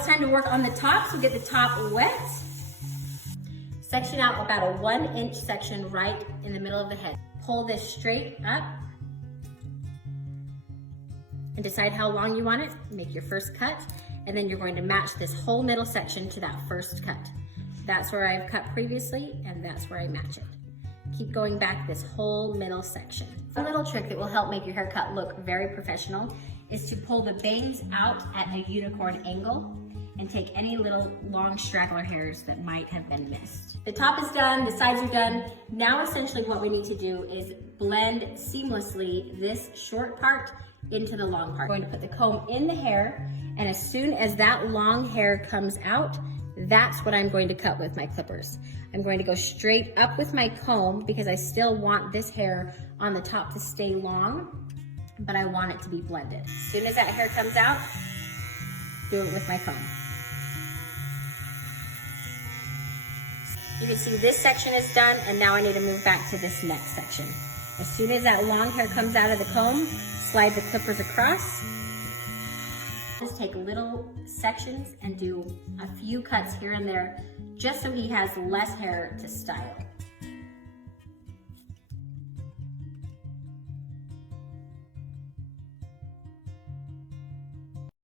it's time to work on the top, so get the top wet. Section out about a 1-inch section right in the middle of the head. Pull this straight up and decide how long you want it. Make your first cut, and then you're going to match this whole middle section to that first cut. That's where I've cut previously, and that's where I match it. Keep going back this whole middle section. A little trick that will help make your haircut look very professional is to pull the bangs out at a unicorn angle and take any little long straggler hairs that might have been missed. The top is done, the sides are done. Now essentially what we need to do is blend seamlessly this short part into the long part. I'm going to put the comb in the hair, and as soon as that long hair comes out, that's what I'm going to cut with my clippers. I'm going to go straight up with my comb because I still want this hair on the top to stay long, but I want it to be blended. As soon as that hair comes out, do it with my comb. You can see this section is done, and now I need to move back to this next section. As soon as that long hair comes out of the comb, slide the clippers across. Just take little sections and do a few cuts here and there, just so he has less hair to style.